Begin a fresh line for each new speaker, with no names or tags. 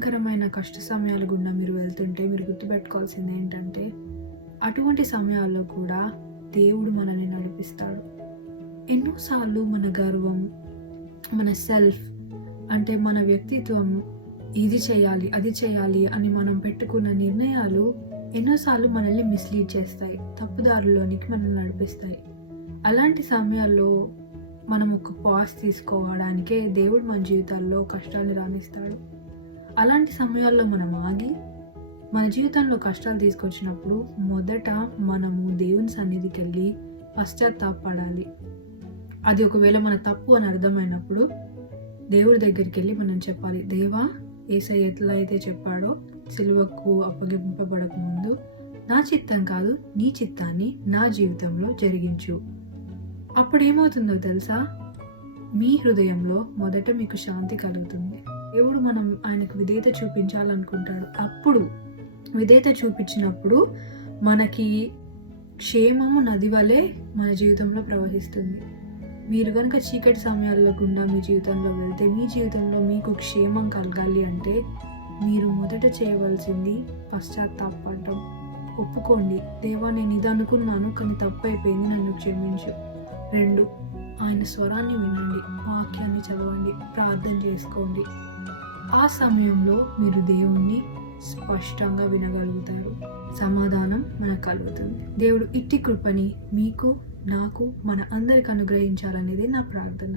భయంకరమైన కష్ట సమయాల గుండా మీరు వెళ్తుంటే మీరు గుర్తుపెట్టుకోవాల్సింది ఏంటంటే అటువంటి సమయాల్లో కూడా దేవుడు మనల్ని నడిపిస్తాడు. ఎన్నోసార్లు మన గర్వం మన సెల్ఫ్ అంటే మన వ్యక్తిత్వం ఇది చేయాలి అది చేయాలి అని మనం పెట్టుకున్న నిర్ణయాలు ఎన్నోసార్లు మనల్ని మిస్లీడ్ చేస్తాయి తప్పుదారులోనికి మనల్ని నడిపిస్తాయి. అలాంటి సమయాల్లో మనం ఒక పాస్ తీసుకోవడానికే దేవుడు మన జీవితాల్లో కష్టాన్ని రాణిస్తాడు. అలాంటి సమయాల్లో మనం ఆగి మన జీవితంలో కష్టాలు తీసుకొచ్చినప్పుడు మొదట మనము దేవుని సన్నిధికి వెళ్ళి పశ్చాత్తాపడాలి. అది ఒకవేళ మన తప్పు అని అర్థమైనప్పుడు దేవుడి దగ్గరికి వెళ్ళి మనం చెప్పాలి దేవా ఏసై ఎట్లా అయితే చెప్పాడో సిలువకు అప్పగింపబడక ముందు నా చిత్తం కాదు నీ చిత్తాన్ని నా జీవితంలో జరిగించు. అప్పుడు ఏమవుతుందో తెలుసా? మీ హృదయంలో మొదట మీకు శాంతి కలుగుతుంది. దేవుడు మనం ఆయనకు విధేయత చూపించాలనుకుంటాడు. అప్పుడు విధేయత చూపించినప్పుడు మనకి క్షేమము నది వలె మన జీవితంలో ప్రవహిస్తుంది. మీరు కనుక చీకటి సమయాల్లో గుండా మీ జీవితంలో వెళ్తే మీ జీవితంలో మీకు క్షేమం కలగాలి అంటే మీరు మొదట చేయవలసింది పశ్చాత్తాపడటం ఒప్పుకోండి దేవా నేను ఇది అనుకున్నాను కానీ తప్పు అయిపోయింది నన్ను క్షమించు. రెండు ఆయన స్వరాన్ని వినండి వాక్యాన్ని చదవండి ప్రార్థన చేసుకోండి. ఆ సమయంలో మీరు దేవుణ్ణి స్పష్టంగా వినగలుగుతారు. సమాధానం మనకు కలుగుతుంది. దేవుడు ఇట్టి కృపని మీకు నాకు మన అందరికి అనుగ్రహించాలనేది నా ప్రార్థన.